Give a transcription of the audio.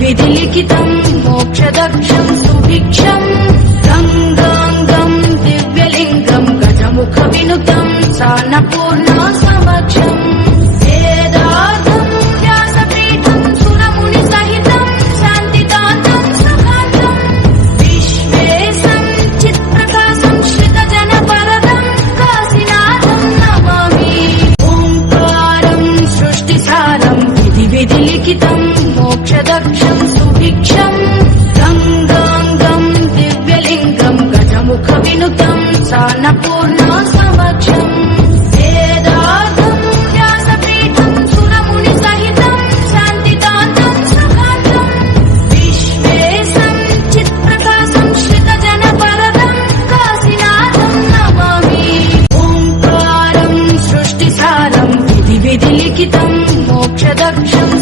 विधिलिखितं मोक्षदक्षं सुभिक्षं गंगांगं दिव्यलिंगं गजमुखविनुतं सान्नपूर्णा समक्षम् वेदार्थं व्यासपीठं सुरमुनिसहितं शान्तिदातं सुखान्तं विश्वेशं चित्प्रकाशं श्रितजनवरदं काशीनाथं Namami. ओंकारं सृष्टिसारं विधिलिखितं मोक्षदक्षं सुभिक्षं गंगांगं दिव्यलिंगं गजमुखविनुतं सान्नपूर्णा समक्षम् वेदार्थं व्यासपीठं सुरमुनिसहितं शान्तिदातं सुखान्तं विश्वेशं चित्प्रकाशं श्रितजनवरदं काशीनाथं Namami. ओंकारं सृष्टिसारं विधिलिखितं मोक्षदक्षं